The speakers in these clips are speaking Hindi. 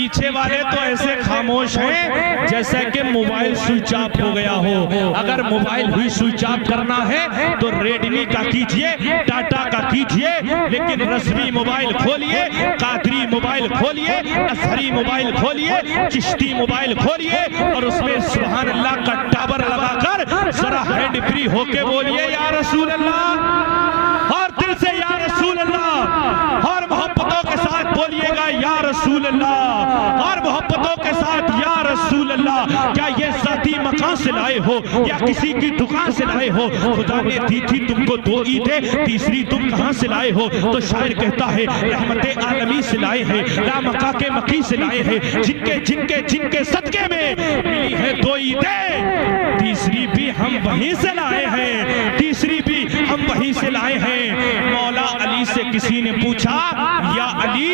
पीछे वाले तो ऐसे खामोश हैं जैसे कि मोबाइल स्विच ऑफ हो गया हो। अगर मोबाइल भी स्विच ऑफ करना है तो रेडमी का कीजिए, टाटा का कीजिए, लेकिन रस्मी मोबाइल खोलिए, कादरी मोबाइल खोलिए, असहरी मोबाइल खोलिए, चिश्ती मोबाइल खोलिए और उसमें सुभान अल्लाह का टावर लगाकर जरा हैंड फ्री होके बोलिए या रसूल अल्लाह, और दिल से या रसूल अल्लाह, और मोहब्बतों के साथ बोलिएगा या रसूल अल्लाह, और मोहब्बतों के साथ या रसूल अल्लाह। क्या ये जाती मकान से लाए हो या किसी की दुकान से लाए हो? खुदा ने दी थी तुमको 2 ईदें, तीसरी तुम कहां से लाए हो? तो शायर कहता है रहमते आलमी से लाए हैं, लामका के मकी से लाए हैं, जिनके जिनके जिनके सदके में मिली है 2 ईदें, तीसरी भी हम वहीं से लाए हैं, तीसरी भी हम वहीं से लाए हैं। मौला अली से किसी ने पूछा या अली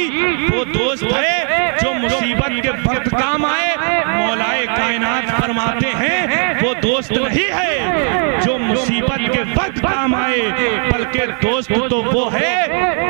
वो दोस्त है जो मुसीबत के वक्त काम आए? मौलाए कायनात फरमाते हैं वो दोस्त नहीं है जो मुसीबत के वक्त काम आए, बल्कि दोस्त तो वो है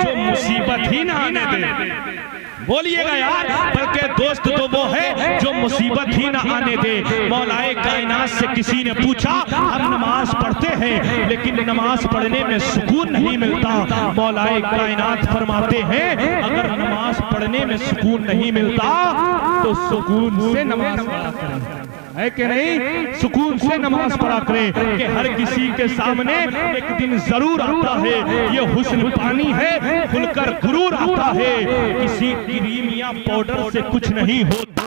जो मुसीबत ही ना आने दे। बोलिएगा यार, बल्कि दोस्त तो वो है जो मुसीबत ही ना आने दे। मौलाए कायनात से किसी ने पूछा हम नमाज पढ़ते हैं लेकिन नमाज पढ़ने में सुकून नहीं मिलता। मौलाए कायनात फरमाते हैं अगर नमाज पढ़ने में सुकून नहीं मिलता तो सुकून से नमाज पढ़ा करें, है कि नहीं? सुकून से नमाज पढ़ा करें कि हर किसी के सामने एक दिन जरूर आता है, ये हुस्न पानी है खुलकर गुरूर आता है। किसी क्रीम या पाउडर से कुछ नहीं होता,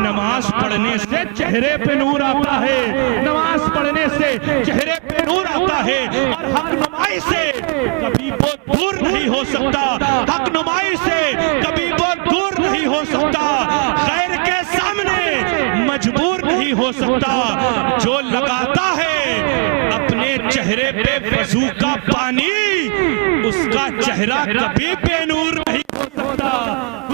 नमाज पढ़ने से चेहरे पे नूर आता है, नमाज पढ़ने से चेहरे पे नूर आता है। और हक नुमाई से कभी वो दूर नहीं हो सकता, हक नुमाई से कभी वो दूर नहीं हो सकता, गैर के सामने मजबूर नहीं हो सकता। जो लगाता है अपने चेहरे पे वजू का पानी, उसका चेहरा कभी बेनूर नहीं हो सकता,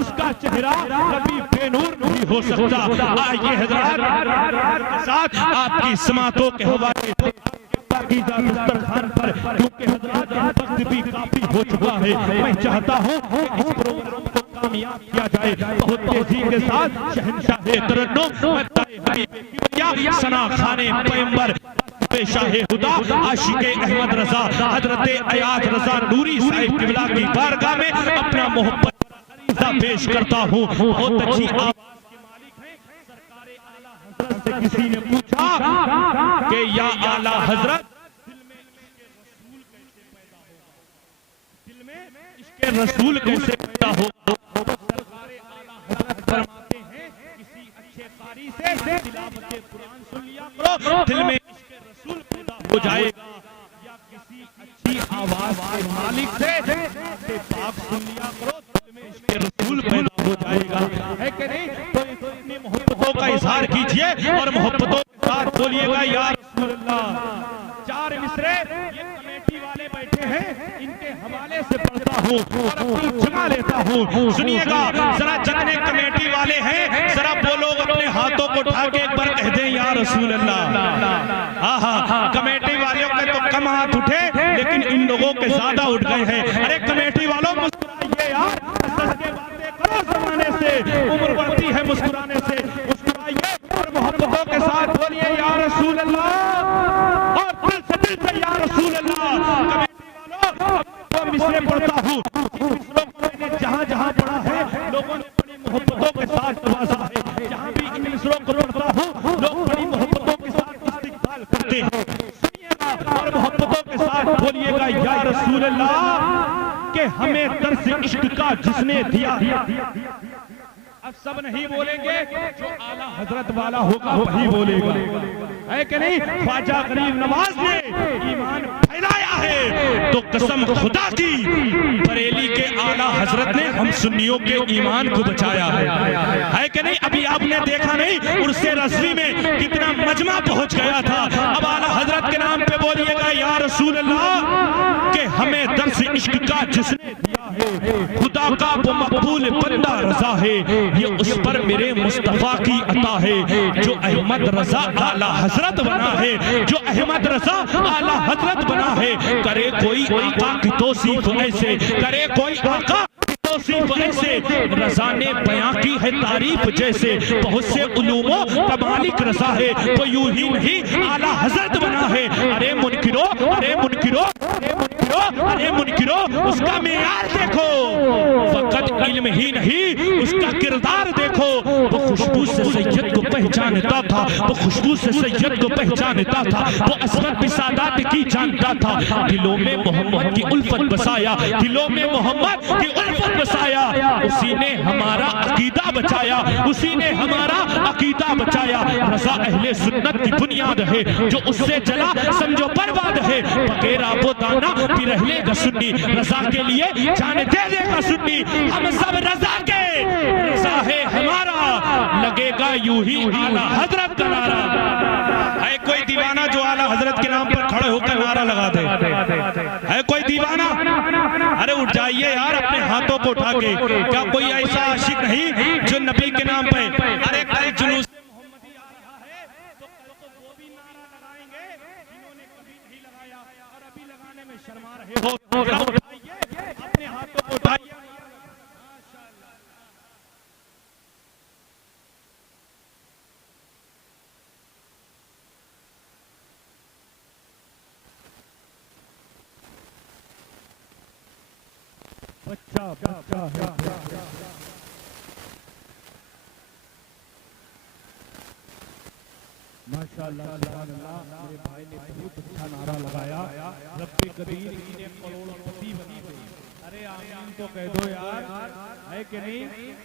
उसका चेहरा कभी बेनूर नहीं हो सकता। आइए हज़रात के साथ आपकी समातों के हवाले दस्तरखान पर, क्योंकि हज़रात वक्त भी काफी हो चुका है। मैं चाहता हूँ इस प्रोग्राम को कामयाब किया जाए। बहुत तेजी के साथ शहंशाहे तरन्नुम सना खाने पैगंबर शाहे हुदा आशिके अहमद रजा हजरत अयाज रजा नूरी साहिब किबला की बारगाह में अपना मोहब्बत अरीज़ा पेश करता हूँ। बहुत अच्छी आवाज के मालिक हैं सरकारे आला हजरत से किसी ने पूछा कि या आला हजरत दिल में इश्क़े रसूल कैसे पैदा होगा? सरकारे आला हजरत फरमाते हैं किसी अच्छे कारी से तिलावत कुरान सुन लिया करो, दिल में इश्क़े रसूल पैदा हो जाएगा। या किसी अच्छी आवाज के मालिक से पाक सुन लिया करो, दिल में इश्क़े रसूल पैदा हो जाएगा, है कि नहीं? तो अपनी मोहब्बतों का इजहार कीजिए और मोहब्बतों के साथ बोलिएगा या रसूल अल्लाह। 4 मिसरे ये कमेटी वाले बैठे हैं, इनके हवाले से पढ़ता हूँ और अपनी जमा लेता हूँ। सुनिएगा जरा, जितने कमेटी वाले हैं जरा वो लोग अपने हाथों को उठा के एक बार कह दें या रसूल अल्लाह। हाँ, कमेटी वालों के तो कम हाथ उठे लेकिन इन लोगों के ज्यादा उठ गए हैं। अरे कमेटी वालों मुस्कुराइए यार, बातें करो जमाने से, उम्र बढ़ती है मुस्कुराने से, मुस्कुराइए और मोहब्बतों के साथ बोलिए या रसूल अल्लाह, और दिल से या रसूल अल्लाह। कमेटी वालों तो मिसरे पढ़ता हूँ, मिसरों को मैंने जहाँ जहाँ पढ़ा है लोगों ने बड़ी मोहब्बतों के साथ नवाजा है। जहाँ भी इन मिसरों को पढ़ता हूँ लोग बड़ी मोहब्बतों के साथ इस्तिक़बाल करते हैं। सुनिएगा और मोहब्बतों के साथ बोलिएगा या रसूल अल्लाह कि हमें दर्स इश्क का जिसने दिया। अब सब नहीं बोलेंगे, जो आला हजरत वाला होगा वही बोलेगा, है कि नहीं? ख्वाजा गरीब नवाज ने ईमान फैलाया है तो कसम खुदा की बरेली के आला हजरत ने हम सुन्नियों के ईमान को बचाया है कि नहीं? अभी आपने देखा नहीं उर्से रज़वी में कितना मजमा पहुंच गया था। अब आला हजरत के नाम पे बोलिएगा या रसूल अल्लाह कि हमें दर्स इश्क का जिसने दिया है, खुदा का वो मकबूल बंदा रजा है, ये उस पर मेरे मुस्तफा की अता है। जो अहमद रजा आला हजरत बना है, जो अहमद रजा आला हजरत बना है, करे कोई आका की तौसीफ ऐसे, करे कोई आका तो सिर्फ ऐसे रजा ने बयां की है तारीफ जैसे, बहुत से उलूमों का मालिक रजा है, तो यूं ही नहीं आला हजरत बना है। अरे मुनकिरो, अरे मुनकिरो, अरे मुनकिरो, अरे मुनकिरो, उसका मेयार देखो, फकत इल्म ही नहीं उसका किरदार देखो। वो खुशबू से सैयद को पहचानता था, वो खुशबू से सैयद को पहचानता था, वो असमत भी सादात की जानता था। दिलों में मोहम्मद की उल्फत बसाया, दिलों में मोहम्मद की उल्फत बसाया। उसी ने हमारा अकीदा बचाया, उसी ने हमारा अकीदा बचाया। रजा अहले सुन्नत की बुनियाद है, जो उससे जला समझो बर्बाद है। पकेरा वो दाना फिर रहेगा सुन्नी, रजा के लिए जान दे देगा सुन्नी। हम सब रजा के, रजा है हमारा, लगेगा यूं ही आला हजरत का नारा। है कोई दीवाना जो आला हजरत के नाम पर खड़े होकर नारा लगा दे? है कोई दीवाना? अरे उठ जाइए यार अपने हाथों को उठा के। क्या कोई ऐसा आशिक नहीं जो नबी के नाम पे, अरे कल जुलूस शर्मा रहे हो, अपने हाथों को उठाइए। बच्चा बच्चा है, माशाअल्लाह, मेरे भाई ने बहुत अच्छा नारा लगाया। रब्बे कदीर इन्हें करोड़पति बना दे। अरे आमीन तो कह दो यार, है कि नहीं?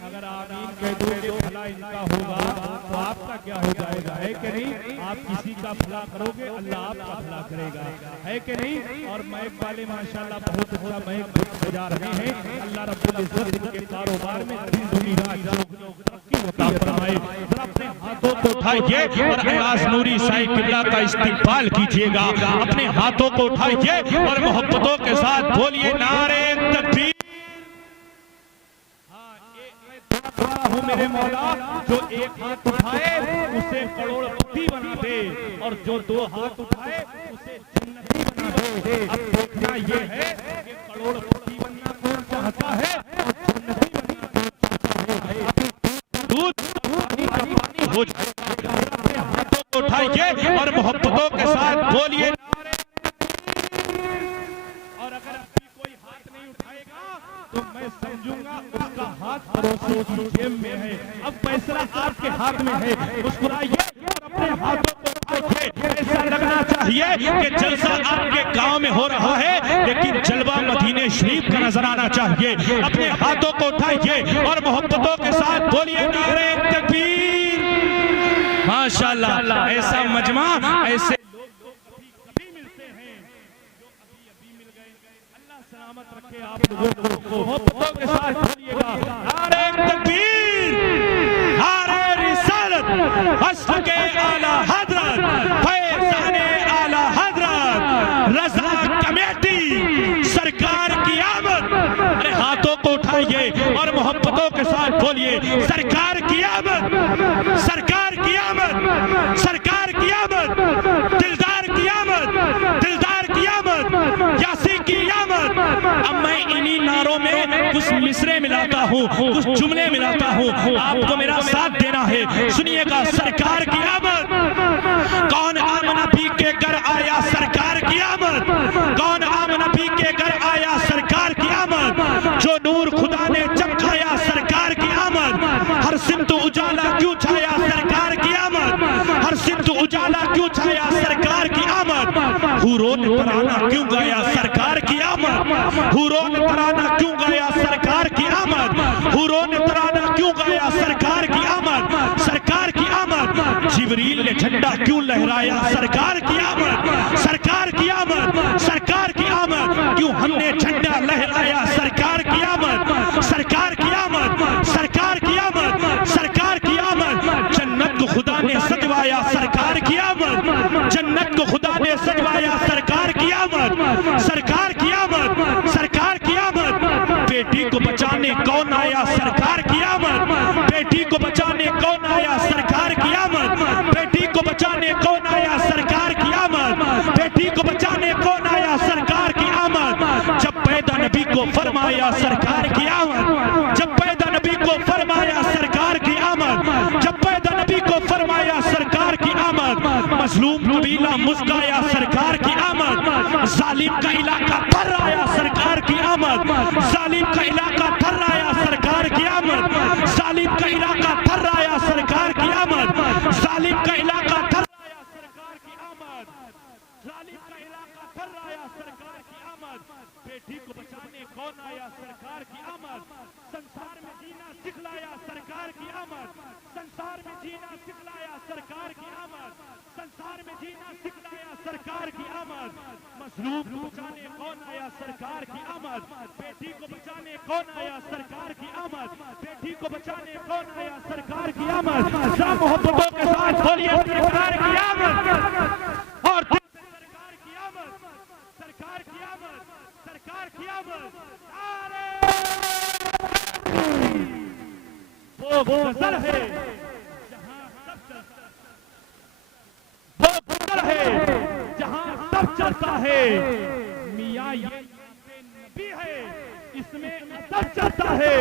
अगर आमीन कह दो कि भला इनका होगा तो आपका क्या हो जाएगा, है कि नहीं? आप किसी का भला करोगे, अल्लाह आपका भला करेगा, है कि नहीं? और महक वाले माशाअल्लाह बहुत अच्छा महक बजा रहे हैं। अल्लाह रब्बुल इज्जत इनके कारोबार में अपने हाथों को उठाइए और अयाज नूरी साईं किबला का इस्तिकबाल कीजिएगा। अपने हाथों को उठाइए और मोहब्बतों के साथ बोलिए नारे तकबीर। हूँ मेरे मौला, जो एक हाथ उठाए उसे करोड़पति बना दे, और जो दो हाथ उठाए उसे जन्नती बना दे। अब देखना ये है कि करोड़पति बनना कौन चाहता है और जन्नती बनना चाहता है। दूध पानी का पानी हो जाएगा। अपने हाथों को उठाइए और मोहब्बतों के साथ बोलिए नारे। और अगर अभी कोई हाथ नहीं उठाएगा तो मैं समझूंगा उसका हाथ पड़ोसी की जेब में है। अब फैसला आपके हाथ में है। मुस्कुराइए और अपने हाथों को उठाइए। ऐसा लगना चाहिए कि जलसा आपके गांव में हो रहा है, लेकिन जलवा मदीने शरीफ का नजर आना चाहिए। अपने हाथों को उठाइए और मोहब्बतों के साथ बोलिए नारे तकबीर। माशाअल्लाह, ऐसा मजमा, ऐसे कभी मिलते हैं जो अभी मिल गए। अल्लाह सलामत रखे आप लोगों को। मोहब्बतों के साथ बोलिएगा नारे तकबीर, नारे रिसालत, अस्ल के आला हजरत, फैज़ाने आला हजरत, रजा कमेटी सरकार की आमद। अरे हाथों को उठाइए और मोहब्बतों के साथ बोलिए सरकार की आमद, सरकार की आमद, सरकार की आमद, दिलदार की आमद, दिलदार की आमद, यासी की आमद। अब मैं इन्हीं नारों में कुछ मिसरे मिलाता हूँ, कुछ जुमले मिलाता हूँ, आपको मेरा साथ देना है। सुनिएगा सरकार की आमद। कौन आमना भी के घर आया सरकार की आमद, कौन आमना भी के घर आया सरकार की आमद, जो नूर खुदा ने चमकाया सरकार की आमद। हर सिमत उजाला क्यों छाया सरकार की आमद, हर सिमत उजाला क्यों छाया सरकार की आमद। हुरों ने तराना क्यों गाया सरकार की आमद, हुरों ने तराना क्यों गाया सरकार की आमद, हुरों ने तराना क्यों गाया सरकार की आमद, सरकार की आमद। जिब्रील ने झंडा क्यों लहराया सरकार की आमद, सरकार की आमद, सरकार की आमद। क्यों हमने झंडा लहराया सरकार की आमद, सरकार की आमद, सरकार की आमद, सरकार की आमद। जन्नत को खुदा ने सजवाया सरकार की आमद, जन्नत को खुदा ने सजवाया सरकार की आमद, सरकार की आमद, सरकार की आमद। बेटी को बचाने कौन आया सरकार की आमद, बेटी को बचाने कौन आया सरकार की आमद, बेटी को बचाने कौन आया सरकार की आमद, बेटी को बचाने कौन आया सरकार की आमद। जब पैदा नबी को फरमाया सरकार की आमद, मजलूम कबीला मुस्काया सरकार की आमद, जालिम का इलाका थर आया सरकार की आमद, जालिम का इलाका थर आया सरकार की आमद, जालिम का इलाका थर आया सरकार की आमद, जालिम का इलाका थर आया सरकार की आमद, जालिम का इलाका थर आया सरकार की आमद। बेटी को बचाने कौन आया सरकार की आमद, संसार में जीना सिखलाया सरकार की आमद, संसार में जीना सिखलाया सरकार की आमद, संसार में जीना सिखलाया सरकार की आमद। मजलूम को बचाने कौन आया सरकार की आमद, बेटी को बचाने कौन आया सरकार की आमद, बेटी को बचाने कौन आया सरकार की आमद। सब मोहब्बतों के साथ बोलिए सरकार की आमद, और सरकार की आमद, सरकार की आमद, सरकार की आमद। वो गजल है जहां सब चलता, वो गजल है जहां सब चलता है, मियां ये नबी है इसमें सब चलता है,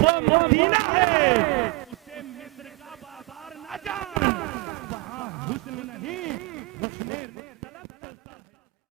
वो मदीना है